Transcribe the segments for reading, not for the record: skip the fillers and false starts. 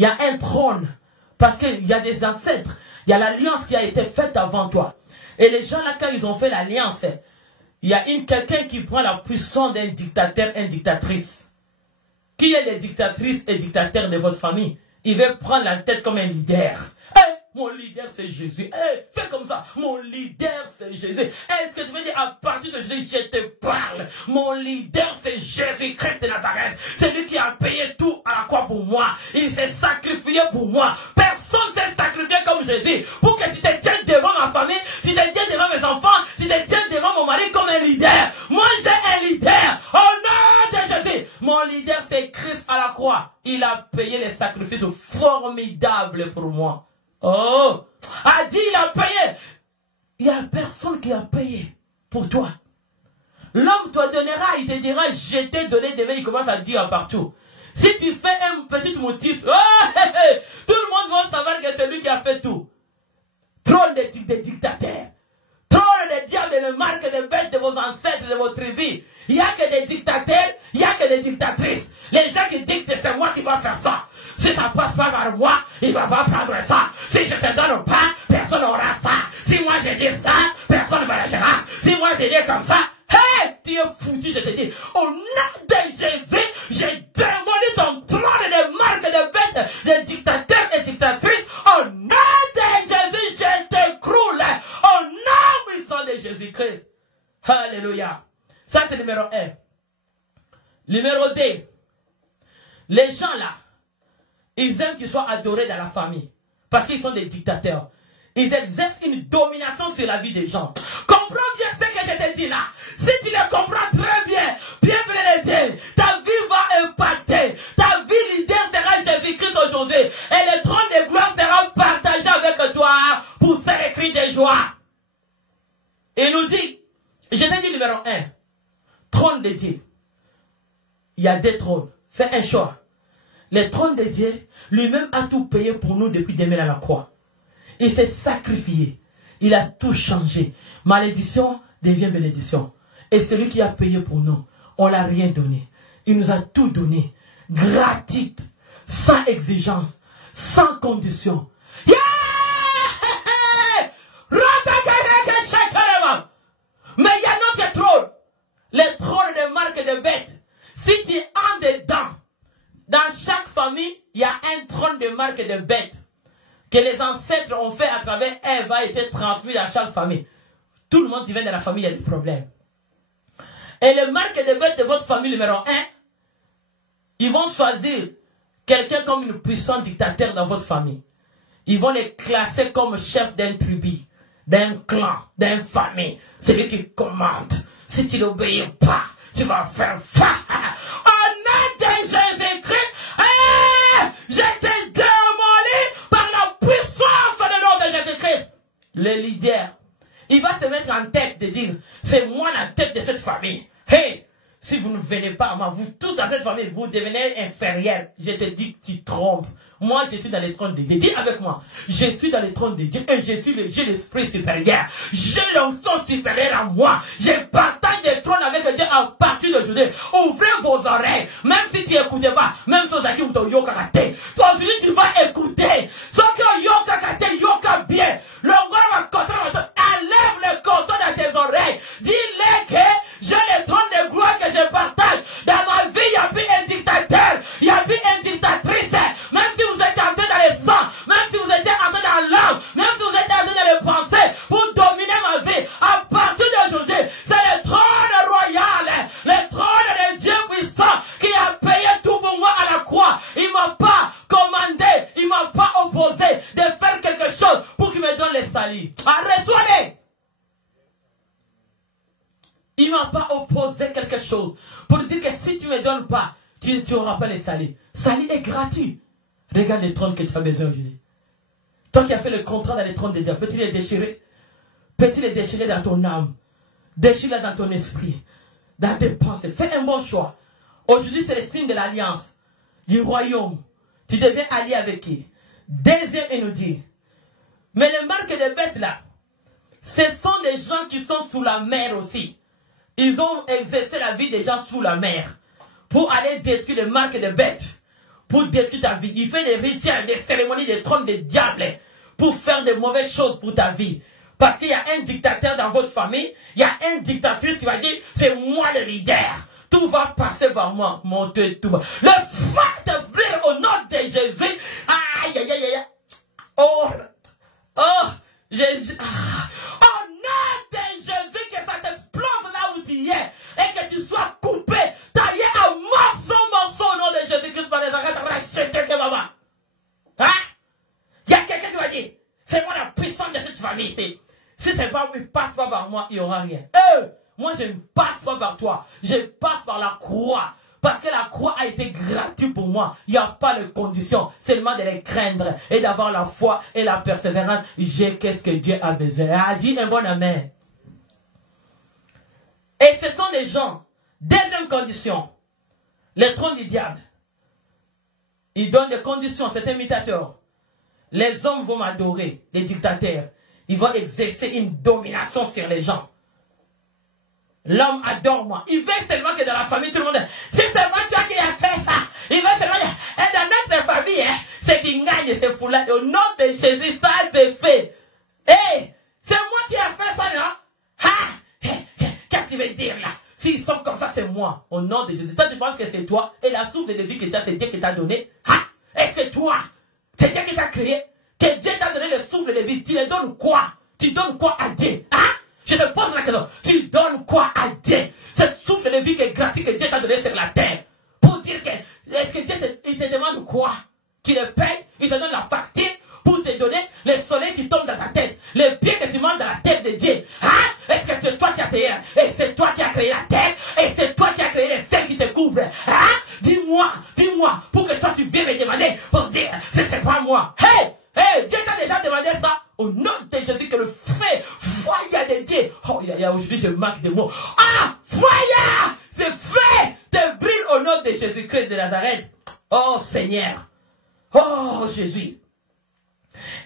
Il y a un trône. Parce qu'il y a des ancêtres. Il y a l'alliance qui a été faite avant toi. Et les gens là, quand ils ont fait l'alliance, il y a quelqu'un qui prend la puissance d'un dictateur, une dictatrice. Qui est les dictatrices et dictateurs de votre famille? Il veut prendre la tête comme un leader. Mon leader c'est Jésus. Fais comme ça. Mon leader c'est Jésus. Est-ce que tu veux dire à partir de Jésus, je te parle. Mon leader c'est Jésus-Christ de Nazareth. C'est lui qui a payé tout à la croix pour moi. Il s'est sacrifié pour moi. Personne s'est sacrifié comme Jésus. Pour que tu te tiennes devant ma famille, tu te tiennes devant mes enfants, tu te tiennes devant mon mari comme un leader. Moi j'ai un leader. Au nom de Jésus. Mon leader c'est Christ à la croix. Il a payé les sacrifices formidables pour moi. Oh, a dit il a payé. Il n'y a personne qui a payé pour toi. L'homme te donnera, il te dira je t'ai donné demain, il commence à le dire partout. Si tu fais un petit motif, tout le monde va savoir que c'est lui qui a fait tout. Trône des dictateurs, trône des diables, des marques, des bêtes de vos ancêtres, de vos tribus. Il n'y a que des dictateurs, il n'y a que des dictatrices. Les gens qui disent que c'est moi qui va faire ça. Si ça passe pas par moi, il ne va pas prendre ça. Si je te donne pas, personne n'aura ça. Si moi je dis ça, personne ne va le gérer. Si moi je dis comme ça, tu es foutu, je te dis. Au nom de Jésus, j'ai démoli ton trône de marques, de bêtes, de dictateurs et dictatrices. Au nom de Jésus, je t'écroule. Au nom puissant de Jésus-Christ. Alléluia. Ça c'est numéro 1. Numéro 2. Les gens là, ils aiment qu'ils soient adorés dans la famille. Parce qu'ils sont des dictateurs. Ils exercent une domination sur la vie des gens. Comprends bien ce que je te dis là. Si tu le comprends très bien, bien dire, ta vie va impacter. Ta vie leader sera Jésus-Christ aujourd'hui. Et le trône de gloire sera partagé avec toi pour ces cris de joie. Il nous dit, je te dis numéro 1, trône de Dieu. Il y a 2 trônes. Fais un choix. Le trône de Dieu, lui-même a tout payé pour nous depuis 2000 à la croix. Il s'est sacrifié. Il a tout changé. Malédiction devient bénédiction. Et celui qui a payé pour nous, on ne l'a rien donné. Il nous a tout donné. Gratuit. Sans exigence. Sans condition. Yeah! Mais il y a notre trône. Le trône de marque de bêtes. Si tu es en dedans, dans chaque famille, il y a un trône de marque de bêtes que les ancêtres ont fait à travers Ève a été transmis à chaque famille. Tout le monde qui vient de la famille, il y a des problèmes. Et les marques de bêtes de votre famille numéro 1, ils vont choisir quelqu'un comme une puissante dictateur dans votre famille. Ils vont les classer comme chef d'un tribu, d'un clan, d'une famille. C'est lui qui commande. Si tu n'obéis pas, tu vas faire ça. Au nom de Jésus-Christ, je t'ai démoli par la puissance du nom de Jésus-Christ. Le leader, il va se mettre en tête de dire, c'est moi la tête de cette famille. Hey, si vous ne venez pas à moi, vous tous dans cette famille, vous devenez inférieurs. Je te dis que tu te trompes. Moi, je suis dans les trônes de Dieu. Dis avec moi. Je suis dans les trônes de Dieu et j'ai l'esprit supérieur. J'ai l'onction supérieure à moi. Je partage des trônes avec Dieu à partir d'aujourd'hui. Ouvrez vos oreilles. Même si tu n'écoutes pas, même si tu écoutes yokakate. Toi, aujourd'hui, tu vas écouter. Sauf que yokakate, yoka bien. Le roi va contrôler. Enlève le coton dans tes oreilles. Dis-le que j'ai les trônes de gloire que je partage. Dans ma vie, il n'y a plus un dictateur. Il n'y a plus une dictatrice. Même si vous êtes entré dans les sangs, même si vous êtes entré dans l'âme, même si vous êtes entré dans les pensées, pour dominer ma vie, à partir d'aujourd'hui, c'est le trône royal, le trône de Dieu puissant, qui a payé tout pour moi à la croix. Il ne m'a pas commandé, il ne m'a pas opposé de faire quelque chose pour qu'il me donne les salis. Reçois-les! Il ne m'a pas opposé quelque chose pour dire que si tu ne me donnes pas, tu n'auras pas les salis. Salis est gratuit. Regarde les trônes que tu as besoin aujourd'hui. Toi qui as fait le contrat dans les trônes de Dieu, peux-tu les déchirer? Peux-tu les déchirer dans ton âme? Déchire-les dans ton esprit, dans tes pensées. Fais un bon choix. Aujourd'hui, c'est le signe de l'alliance, du royaume. Tu deviens allié avec qui? Deuxième, il nous dit. Mais les marques de bêtes là, ce sont des gens qui sont sous la mer aussi. Ils ont exercé la vie des gens sous la mer pour aller détruire les marques de bêtes. pour détruire ta vie. Il fait des rituels, des cérémonies, des trônes des diables pour faire de mauvaises choses pour ta vie. Parce qu'il y a un dictateur dans votre famille, il y a une dictatrice qui va dire, c'est moi le leader. Tout va passer par moi. Montez tout. Le feu de brûle au nom de Jésus. Aïe, aïe, aïe, aïe. Oh, oh, Jésus. Au nom de Jésus, que ça t'explose là où tu es. Et que tu sois coupé, taillé en morceaux au nom de Jésus-Christ par les arrêts racheter tes mamans. Hein? Il y a quelqu'un qui va dire, c'est moi la puissance de cette famille. Si c'est pas, il passe pas par moi, il n'y aura rien. Moi je ne passe pas par toi. Je passe par la croix. Parce que la croix a été gratuite pour moi. Il n'y a pas de condition. Seulement de les craindre et d'avoir la foi et la persévérance. J'ai qu'est-ce que Dieu a besoin. A dit un bon amen. Et ce sont des gens. Deuxième condition. Le trône du diable. Il donne des conditions. C'est imitateur. Les hommes vont m'adorer. Les dictateurs. Ils vont exercer une domination sur les gens. L'homme adore moi. Il veut seulement que dans la famille, tout le monde... C'est seulement toi qui as fait ça. Il veut seulement... Et dans notre famille, c'est qui gagne ces fous-là. Au nom de Jésus, ça c'est fait. C'est moi qui ai fait ça, non? Qu'est-ce qu'il veut dire là? S'ils sont comme ça, c'est moi. Au nom de Jésus. Toi, tu penses que c'est toi. Et la souffle de vie que tu as, c'est Dieu qui t'a donné. Et c'est toi. C'est Dieu qui t'a créé. Que Dieu t'a donné le souffle de vie. Tu le donnes quoi? Tu donnes quoi à Dieu? Je te pose la question. Tu donnes quoi à Dieu? Cette souffle de vie qui est gratuit que Dieu t'a donné sur la terre. Pour dire que Dieu il te demande quoi? Tu le payes, il te donne la facture pour te donner le soleil qui tombe dans ta tête. Les pieds que tu manges dans la tête de Dieu. Est-ce que c'est toi qui as payé? Et c'est toi qui as créé la terre? Et c'est toi qui as créé les ciels qui te couvrent? Dis-moi, pour que toi tu viennes me demander, pour dire, c'est pas moi. Dieu t'a déjà demandé ça. Au nom de Jésus, que le feu, foyer de Dieu. Oh, aujourd'hui je manque de mots. Foyer, c'est feu te brille au nom de Jésus-Christ de Nazareth. Oh Seigneur. Oh Jésus.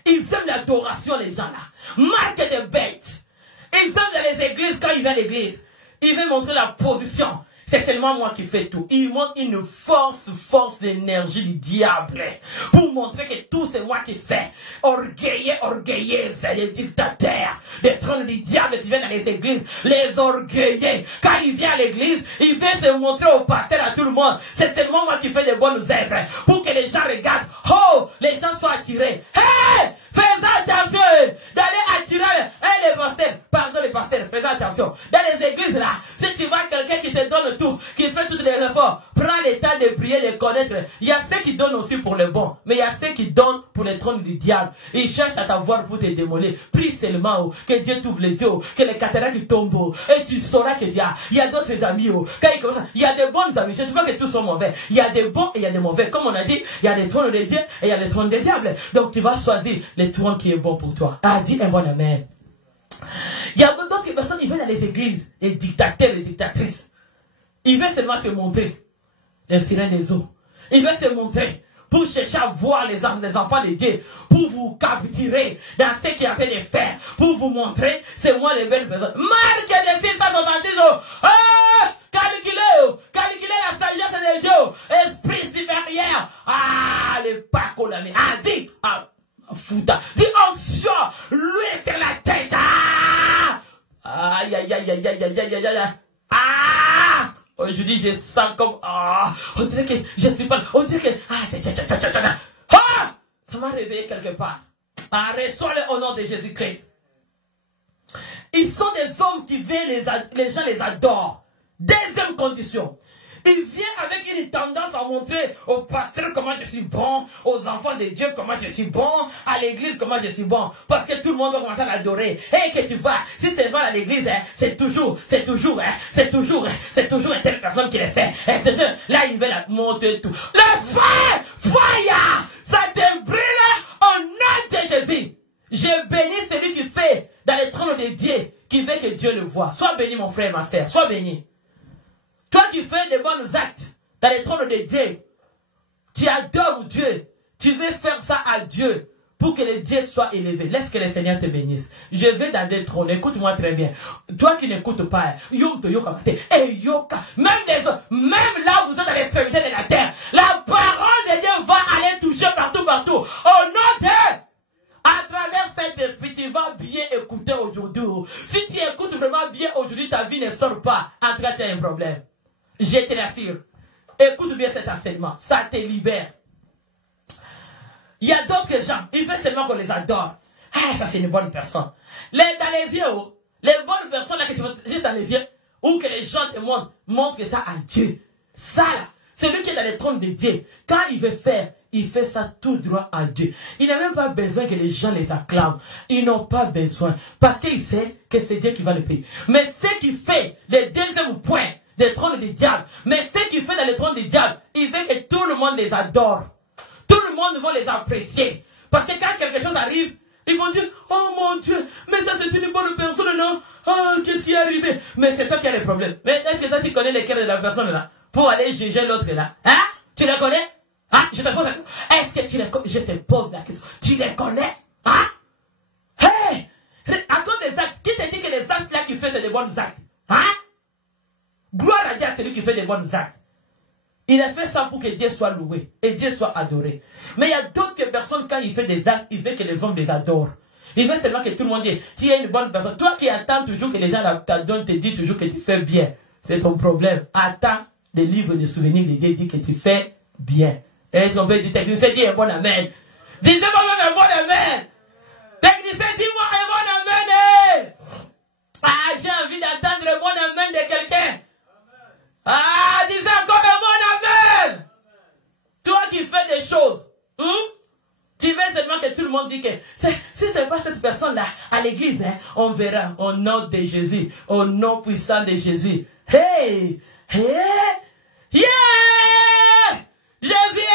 Ils aiment l'adoration, les gens là. Marque de bêtes. Ils aiment dans les églises quand ils viennent à l'église. Ils veulent montrer la position. C'est seulement moi qui fais tout. Il montre une force d'énergie du diable. Pour montrer que tout c'est moi qui fais. Orgueilleuse, les dictateurs. Les trônes du diable qui viennent dans les églises. Les orgueilleux. Quand il vient à l'église, il veut se montrer au pasteur à tout le monde. C'est seulement moi qui fais des bonnes œuvres. Pour que les gens regardent. Oh, les gens soient attirés. Fais attention d'aller attirer les pasteurs. Pardon les pasteurs, fais attention. Dans les églises là, si tu vois quelqu'un qui te donne tout, qui fait toutes les efforts, prends le temps de prier, de connaître. Il y a ceux qui donnent aussi pour le bon, mais il y a ceux qui donnent pour les trônes du diable. Ils cherchent à t'avoir pour te démolir. Prie seulement, que Dieu t'ouvre les yeux, que les cataractes tombent, et tu sauras que il y a d'autres amis. Quand ils commencent, il y a des bons amis. Je ne dis pas que tous sont mauvais. Il y a des bons et il y a des mauvais. Comme on a dit, il y a des trônes de Dieu et il y a des trônes des diables. Donc tu vas choisir le trône qui est bon pour toi. Dis un bon amen. Il y a d'autres personnes qui viennent dans les églises, les dictateurs, les dictatrices. Ils veulent seulement se montrer les sirènes des eaux. Ils veulent se montrer pour chercher à voir les enfants de Dieu, pour vous capturer dans ce qu'il y a en train de faire, pour vous montrer, c'est moi les belles personnes. Marque de 670 ans. Calculez la sagesse de Dieu. Esprit supérieur. Les pas condamnés. Dis. Fouta. Dis onction. Lui sur la tête. Aïe. Aujourd'hui, je sens comme... on dirait que je suis pas... On dirait que... ça m'a réveillé quelque part. Reçois-le au nom de Jésus-Christ. Ils sont des hommes qui viennent, les gens les adorent. Deuxième condition. Il vient avec une tendance à montrer au pasteur comment je suis bon, aux enfants de Dieu comment je suis bon, à l'église comment je suis bon. Parce que tout le monde va commencer à l'adorer. Et que tu vois, si c'est pas à l'église, c'est toujours une telle personne qui le fait. Là, il veut la monter tout. Le feu, ça te brûle au nom de Jésus. Je bénis celui qui fait dans les trônes de Dieu, qui veut que Dieu le voie. Sois béni, mon frère et ma sœur, sois béni. Toi qui fais des bons actes dans les trônes de Dieu, tu adores Dieu, tu veux faire ça à Dieu pour que le Dieu soit élevé. Laisse que le Seigneur te bénisse. Je vais dans des trônes. Écoute-moi très bien. Toi qui n'écoutes pas, même là où vous êtes à l'extrémité de la terre, la parole de Dieu va aller toucher partout, partout. Au nom de... À travers cet esprit, tu vas bien écouter aujourd'hui. Si tu écoutes vraiment bien aujourd'hui, ta vie ne sort pas. En tout cas, tu as un problème. Je te l'assure. Écoute bien cet enseignement. Ça te libère. Il y a d'autres gens, ils veulent seulement qu'on les adore. Ah, ça c'est une bonne personne. Dans les yeux, les bonnes personnes là que tu vois juste dans les yeux, ou que les gens te montrent ça à Dieu. Ça là, c'est lui qui est dans le trône de Dieu. Quand il veut faire, il fait ça tout droit à Dieu. Il n'a même pas besoin que les gens les acclament. Ils n'ont pas besoin. Parce qu'il sait que c'est Dieu qui va le payer. Mais ce qui fait le deuxième point des trônes du diable, mais ce qui fait dans le trône du diable, il veut que tout le monde les adore. Tout le monde va les apprécier. Parce que quand quelque chose arrive, ils vont dire, oh mon Dieu, mais ça c'est une bonne personne, non? Oh, qu'est-ce qui est arrivé? Mais c'est toi qui as le problème. Mais est-ce que toi tu connais les cœurs de la personne là? Pour aller juger l'autre là. Hein? Tu les connais? Hein? Je te pose la question. Est-ce que tu les connais? Je te pose la question. Tu les connais? Hein? Hey! À cause des actes, qui te dit que les actes là qu'il fait c'est des bons actes? Hein? Gloire à Dieu, c'est lui qui fait des bons actes. Il a fait ça pour que Dieu soit loué et Dieu soit adoré. Mais il y a d'autres personnes, quand il fait des actes, il veut que les hommes les adorent. Il veut seulement que tout le monde dise, tu es une bonne personne. Toi qui attends toujours que les gens t'adorent, te disent toujours que tu fais bien. C'est ton problème. Attends des livres de souvenirs de Dieu, dit que tu fais bien. Est-ce qu'on peut dire, technicien, dis un bon amen. Disez-moi même un bon amen. Technicien, dis-moi un bon amen. Ah, j'ai envie d'attendre le bon amen de quelqu'un. Ah, disais encore un bon amen. Toi qui fais des choses, tu veux seulement que tout le monde dise que si ce n'est pas cette personne-là à l'église, on verra au nom de Jésus, au nom puissant de Jésus. Hey, hey, yeah, Jésus,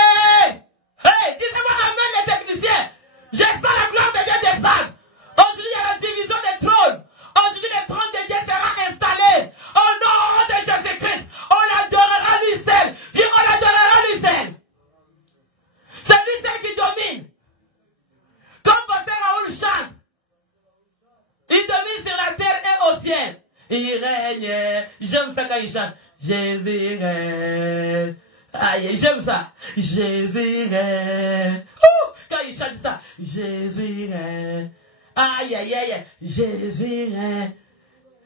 hey, dis-moi amen les techniciens. Je sens la gloire de Dieu descendre. Aujourd'hui, il y a la division des trônes. Aujourd'hui, le trône de Dieu sera installé. Au nom de Jésus-Christ, on l'adorera lui seul. Dis, on l'adorera lui seul. C'est lui seul qui domine. Comme Pasteur Raoul chante. Il domine sur la terre et au ciel. Il règne. J'aime ça quand il chante. Jésus règne. Aïe, j'aime ça. Jésus règne. Quand il chante ça. Jésus règne. Aïe, aïe, aïe. Jésus règne.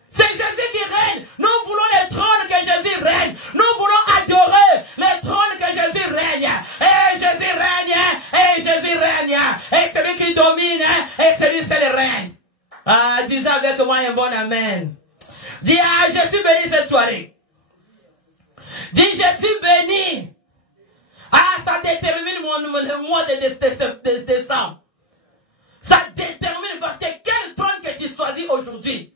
C'est Jésus qui règne. Nous voulons les trônes que Jésus règne. Nous voulons adorer les trônes que Jésus règne. Et Jésus règne. Et Jésus règne. Et celui qui domine. Et celui qui règne. Ah, disez avec moi un bon amen. Dis, ah, je suis béni cette soirée. Dis, je suis béni. Ah, ça détermine le mois de décembre. Ça détermine parce que quel trône que tu choisis aujourd'hui,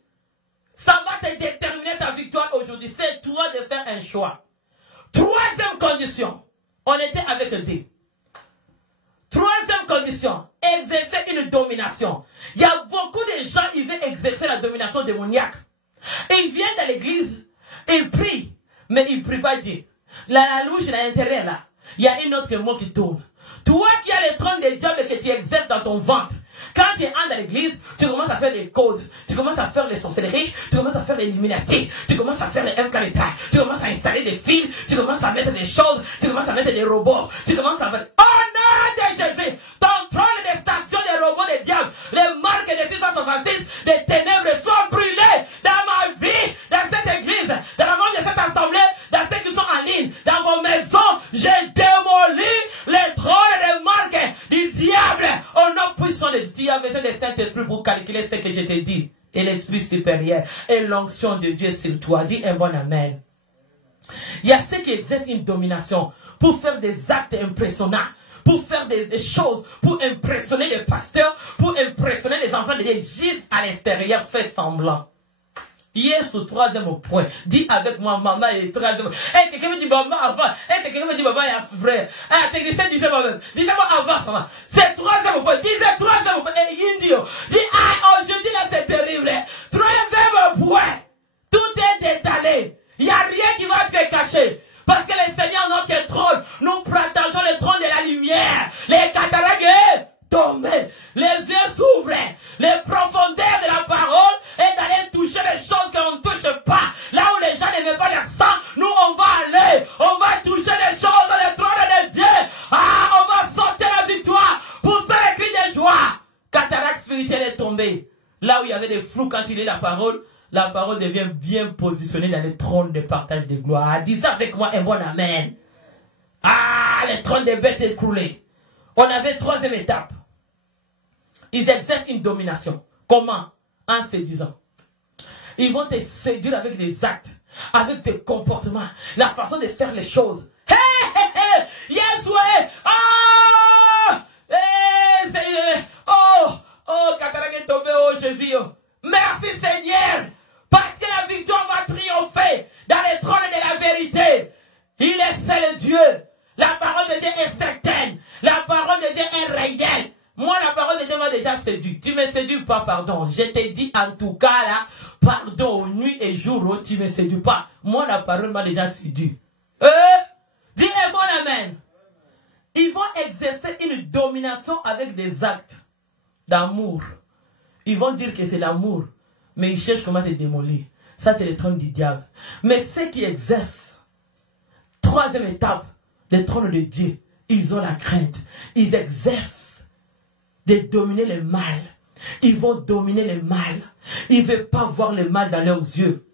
ça va te déterminer ta victoire aujourd'hui. C'est toi de faire un choix. Troisième condition. On était avec Dieu. Troisième condition. Exercer une domination. Il y a beaucoup de gens qui veulent exercer la domination démoniaque. Ils viennent dans l'église, ils prient, mais ils ne prient pas Dieu. La louche à l'intérieur là, il y a une autre mot qui tourne. Toi qui as le trône des diables que tu exerces dans ton ventre, quand tu entres dans l'église, tu commences à faire des codes, tu commences à faire les sorcelleries, tu commences à faire les Illuminati, tu commences à faire les MKLTA, tu commences à installer des fils, tu commences à mettre des choses, tu commences à mettre des robots, tu commences à faire... Oh nom de Jésus, ton trône des stations des robots des diables, les marques de 666, des ténèbres sont brûlées dans ma vie, dans cette église, dans la monde de cette assemblée, dans ceux qui sont en ligne, dans vos maisons. J'ai démoli les trônes des marques du diable. Au nom puissant de Dieu, tu as besoin du Saint-Esprit pour calculer ce que je t'ai dit. Et l'Esprit supérieur et l'onction de Dieu sur toi. Dis un bon amen. Il y a ceux qui exercent une domination pour faire des actes impressionnants, pour faire des choses, pour impressionner les pasteurs, pour impressionner les enfants de Dieu, juste à l'extérieur, fait semblant. Hier, sur troisième point, dis avec moi, maman et troisième. Eh, quelqu'un me dit maman avant. Eh, quelqu'un me dit maman et frère. Eh, technicien, disait moi-même. Disais-moi avant, maman. C'est troisième point. Disais troisième point. Eh, Indio. Dis, ah, aujourd'hui là, c'est terrible. Troisième point. Tout est détalé. Il n'y a rien qui va être caché. Parce que le Seigneur, notre trône, nous partageons le trône de la lumière. Les catalogues est tombé. tomber. Là où il y avait des flous quand il lit la parole devient bien positionnée dans les trônes de partage de gloire. Dis ça avec moi un bon amen. Ah, les trônes des bêtes écroulés. On avait troisième étape. Ils exercent une domination. Comment? En séduisant. Ils vont te séduire avec des actes, avec des comportements, la façon de faire les choses. Hey, hey, hey, yes, ouais. Ah, hey, oh, Cataract est tombé, oh Jésus. Merci Seigneur, parce que la victoire va triompher dans les trônes de la vérité. Il est seul Dieu. La parole de Dieu est certaine. La parole de Dieu est réelle. Moi, la parole de Dieu m'a déjà séduit. Tu ne me séduis pas, pardon. Je t'ai dit en tout cas là, pardon, nuit et jour, tu ne me séduis pas. Moi, la parole m'a déjà séduit. Dis un bon amen. Ils vont exercer une domination avec des actes d'amour. Ils vont dire que c'est l'amour, mais ils cherchent comment te démolir. Ça, c'est le trône du diable. Mais ceux qui exercent, troisième étape, le trône de Dieu, ils ont la crainte. Ils exercent de dominer le mal. Ils vont dominer le mal. Ils ne veulent pas voir le mal dans leurs yeux.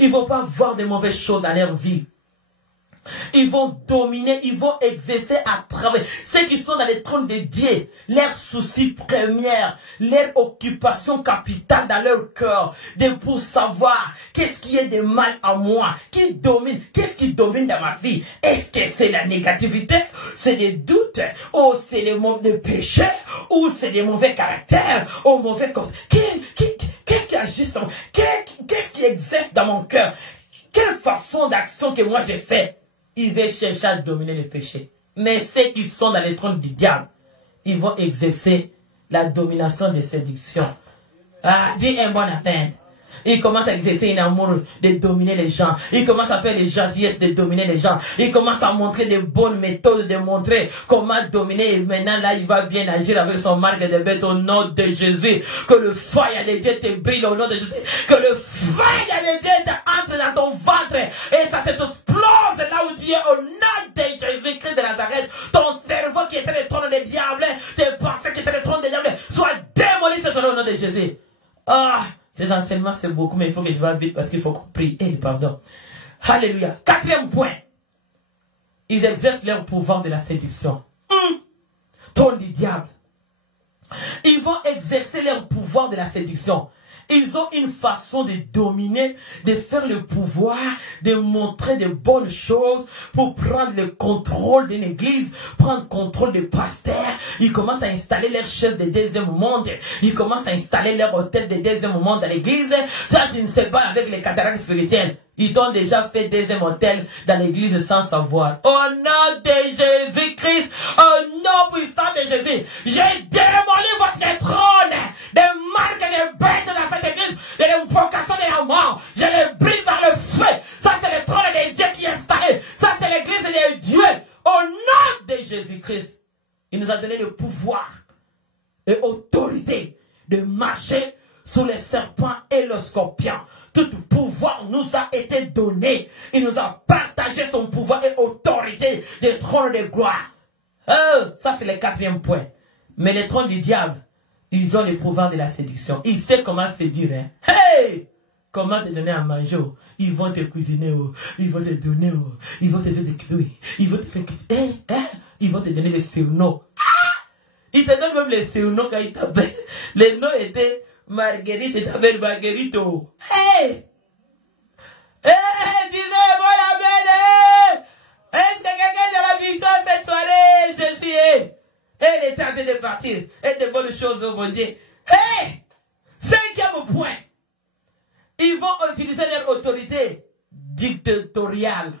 Ils ne vont pas voir de mauvaises choses dans leur vie. Ils vont dominer, ils vont exercer à travers ceux qui sont dans les trônes de Dieu, leur souci première, leur occupation capitale dans leur cœur, de pour savoir qu'est-ce qui est de mal en moi, qui domine, qu'est-ce qui domine dans ma vie. Est-ce que c'est la négativité, c'est des doutes, ou c'est les mauvais péchés, ou c'est des mauvais caractères, ou mauvais corps. Qu'est-ce qui agit sur moi? Qu'est-ce qui exerce dans mon cœur? Quelle façon d'action que moi j'ai fait? Ils veulent chercher à dominer les péchés. Mais ceux qui sont dans les trônes du diable, ils vont exercer la domination des séductions. Ah, dis un bon amen. Ils commencent à exercer un amour de dominer les gens. Ils commencent à faire des gentillesses de dominer les gens. Ils commencent à montrer de bonnes méthodes, de montrer comment dominer. Et maintenant, là, il va bien agir avec son marque de bête au nom de Jésus. Que le feu de Dieu te brille au nom de Jésus. Que le feu de Dieu entre dans ton ventre et ça te explose là où tu es au nom de Jésus-Christ de Nazareth. Ton cerveau qui était le trône des diables, tes pensées qui étaient le trône des diables, soit démoli au nom de Jésus. Ah! Ces enseignements, c'est beaucoup, mais il faut que je vais vite parce qu'il faut qu'on prie. Pardon. Alléluia. Quatrième point. Ils exercent leur pouvoir de la séduction. Trône du diable. Ils vont exercer leur pouvoir de la séduction. Ils ont une façon de dominer, de faire le pouvoir, de montrer de bonnes choses pour prendre le contrôle d'une église, prendre le contrôle des pasteurs. Ils commencent à installer leurs chaises de deuxième monde. Ils commencent à installer leur hôtel de deuxième monde dans l'église. Ça, tu ne sais pas avec les cataractes spirituels. Ils t'ont déjà fait deuxième hôtel dans l'église sans savoir. Au nom de Jésus-Christ, au nom puissant de Jésus, j'ai démoli votre trône des marques des bêtes dans cette église, de l'invocation de la mort. Je les brise dans le feu. Ça, c'est le trône de Dieu qui est installé. Ça, c'est l'église de Dieu. Au nom de Jésus-Christ, il nous a donné le pouvoir et autorité de marcher sous les serpents et le scorpion. Tout pouvoir nous a été donné. Il nous a partagé son pouvoir et autorité des trônes de gloire. Ça, c'est le quatrième point. Mais les trônes du diable, ils ont le pouvoir de la séduction. Ils savent comment séduire. Hein? Hey! Comment te donner à manger. Ils vont te cuisiner. Ils vont te donner. Ils vont te faire des crues. Ils vont te faire... Ils vont te donner des surnoms. Ils te donnent même les surnoms quand ils t'appellent. Les noms étaient... Marguerite et t'appelles Marguerito. Hey! Hey, disais, bon la belle! Est-ce que quelqu'un de la victoire cette soirée? Je suis. Elle est en train de partir. Et de bonnes choses au bon Dieu. Hey! Cinquième point. Ils vont utiliser leur autorité dictatoriale.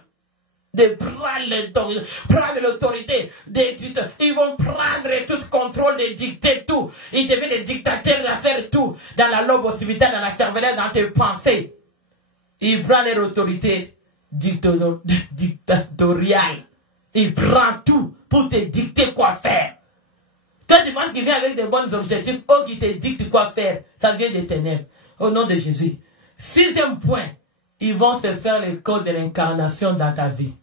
De prendre l'autorité des dictateurs. Ils vont prendre tout contrôle des dictateurs, tout. Ils deviennent des dictateurs à faire tout. Dans la lobe hospitalière, dans la cervelle, dans tes pensées. Ils prennent leur autorité dictatoriale. Ils prennent tout pour te dicter quoi faire. Toi, tu penses qu'il vient avec de bons objectifs, ou qui te dicte quoi faire. Ça vient des ténèbres. Au nom de Jésus. Sixième point. Ils vont se faire le code de l'incarnation dans ta vie.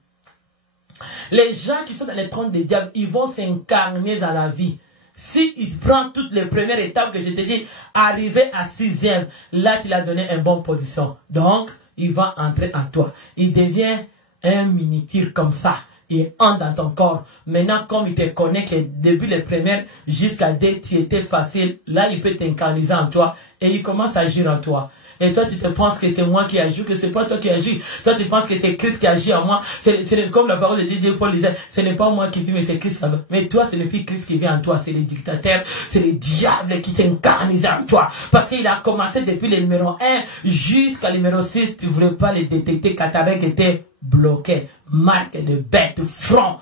Les gens qui sont dans les trônes des diables, ils vont s'incarner dans la vie. Si il prend toutes les premières étapes que je te dis, arriver à 6e, là tu l'as donné une bonne position. Donc, il va entrer en toi. Il devient un mini-tir comme ça. Il entre dans ton corps. Maintenant, comme il te connaît que depuis les premières jusqu'à D, tu étais facile, là il peut t'incarniser en toi et il commence à agir en toi. Et toi, tu te penses que c'est moi qui agis, que c'est pas toi qui agis. Toi, tu penses que c'est Christ qui agit en moi. C'est comme la parole de Dieu, Paul disait, ce n'est pas moi qui vis, mais c'est Christ. Mais toi, ce n'est plus Christ qui vit en toi, c'est les dictateurs, c'est les diables qui t'incarnisent en toi. Parce qu'il a commencé depuis le numéro 1 jusqu'à le numéro 6, tu ne voulais pas les détecter quand ta règle était bloquée. Marque de bête, front,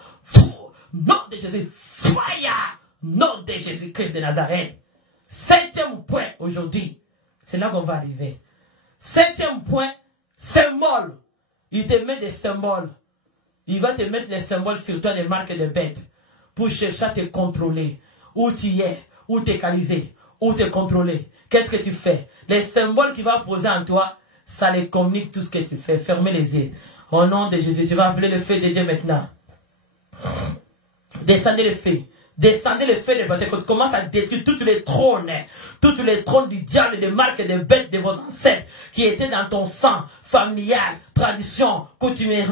nom de Jésus, fire, nom de Jésus-Christ de Nazareth. 7e point aujourd'hui, c'est là qu'on va arriver. 7e point, symbole. Il te met des symboles. Il va te mettre les symboles sur toi, des marques de bêtes, pour chercher à te contrôler. Où tu es, où tu es localisé, où tu es contrôlé. Qu'est-ce que tu fais? Les symboles qu'il va poser en toi, ça les communique tout ce que tu fais. Fermez les yeux. Au nom de Jésus, tu vas appeler le feu de Dieu maintenant. Descendez le feu. Descendez le feu de votre côté. Commence à détruire tous les trônes du diable et des marques des bêtes de vos ancêtres qui étaient dans ton sang familial, tradition, coutumière.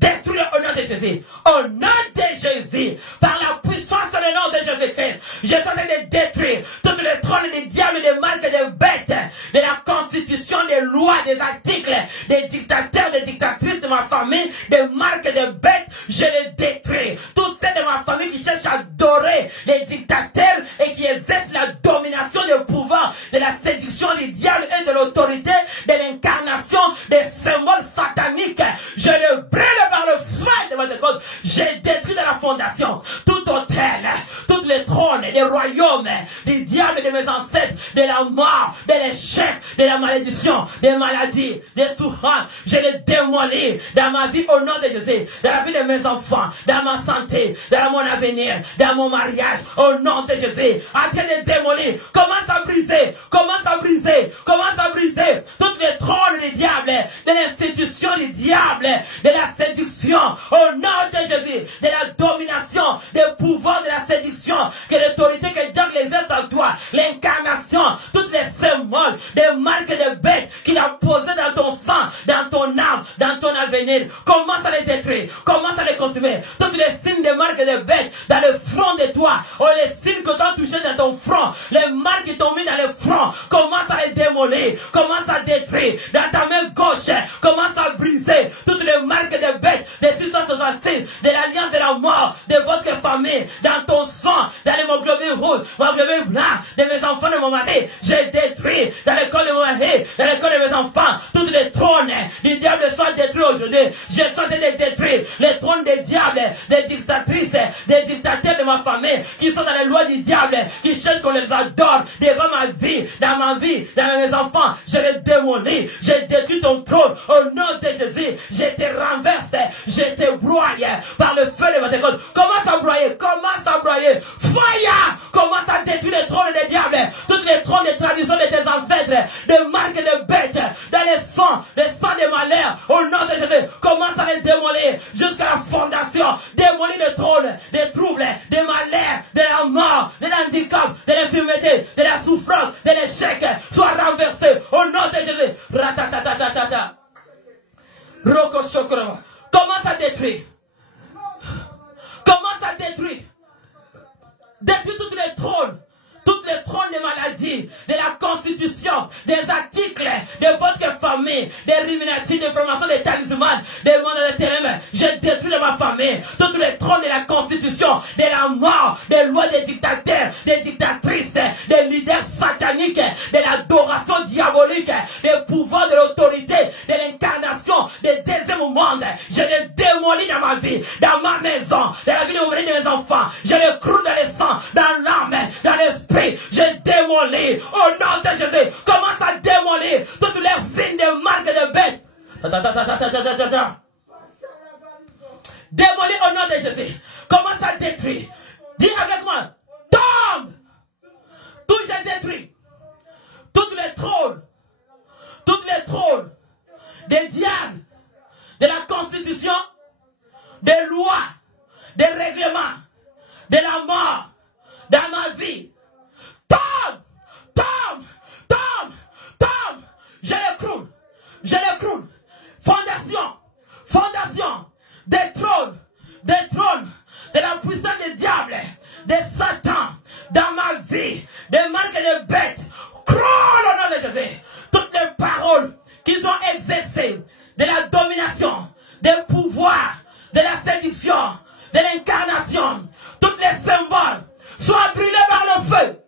Détruis au nom de Jésus. Au nom de Jésus, par la puissance et le nom de Jésus-Christ, je suis en train de détruire tous les trônes des diables et des marques des bêtes, de la constitution, des lois, des articles, des dictateurs, des dictatrices de ma famille, des marques de bêtes, je les détruis. Tous ceux de ma famille qui cherchent à adorer les dictateurs et qui exercent la domination du pouvoir, de la séduction du diable et de l'autorité, de l'incarnation des symboles sataniques, je le brûle par le feu de votre côte. J'ai détruit de la fondation tout hôtel, tous les trônes, les royaumes, des diables de mes ancêtres, de la mort, de l'échec, de la malédiction, des maladies, des souffrances. Je les démolis dans ma vie au nom de Jésus, dans la vie de mes enfants, dans ma santé, dans mon avenir, dans mon mariage, au nom de Jésus. En train de démolir, commence à briser, commence à briser, commence à briser toutes les trônes des diables, de l'institution du diable, de la séduction, au nom de Jésus, de la domination, des pouvoirs de la séduction, que l'autorité que Dieu exerce en toi, l'incarnation, toutes les symboles, des marques de bêtes qu'il a posées dans ton sang, dans ton âme, dans ton avenir, commence à les détruire, commence à les consumer, toutes les signes de marques de bêtes dans le front de toi, ou les signes que tu as touchés dans ton front, les marques qui t'ont mis dans le front, commence à les démolir, commence à détruire, dans ta main gauche, commence à briser toutes les marques de bêtes, des 666, de l'alliance de la mort, de votre famille, dans ton sang, dans l'hémoglobine rouge, l'hémoglobine blanc, de mes enfants, de mon mari, j'ai détruit, dans l'école de mon mari, dans l'école de mes enfants, toutes les trônes du diable soient détruits aujourd'hui. Je suis en train de détruire les trônes des diables, des dictatrices, des dictateurs de ma famille, qui sont dans les lois du diable, qui cherchent qu'on les adore, devant ma vie, dans mes enfants, je les démolis, je détruis ton trône, au nom de Jésus, je te renverse, je te broye, par le feu de votre côte. Commence à broyer, fire, commence à détruire les trônes des diables, toutes les trônes des traditions de tes ancêtres, des marques de bêtes, dans les sangs des malheurs, au nom de Jésus, commence à les démolir, jusqu'à la fondation, démolir les trônes, des troubles, des malheurs, de la mort, de l'handicap, de l'infirmité, de la souffrance, de l'échec, soit renversé, au nom de Jésus, ratatatatata, roko shokrama, commence à détruire, détruire tous les trônes des maladies, de la constitution, des articles de votre famille, des ruminatifs, des formations, des talismans, des mondes de terrain. Je détruis de ma famille tous les trônes de la constitution, de la mort, des lois des dictateurs, des dictatrices, des leaders sataniques, de l'adoration diabolique, des pouvoirs de l'autorité, de l'incarnation, des deuxième monde. Je les démolis dans ma vie, dans ma maison, dans la vie de mon mari et de mes enfants. Je les croule dans le sang, dans l'âme, dans l'esprit. Je démolis au nom de Jésus. Commence à démolir toutes les signes de marques de bêtes. Démolis au nom de Jésus. Commence à détruire. Dis avec moi. Tombe. Tout j'ai détruit. Toutes les trônes des diables, de la constitution, des lois, des règlements, de la mort, dans ma vie, des marques de bêtes. Crois au nom de Jésus. Toutes les paroles qu'ils ont exercées, de la domination, des pouvoirs, de la séduction, de l'incarnation, tous les symboles soient brûlés par le feu.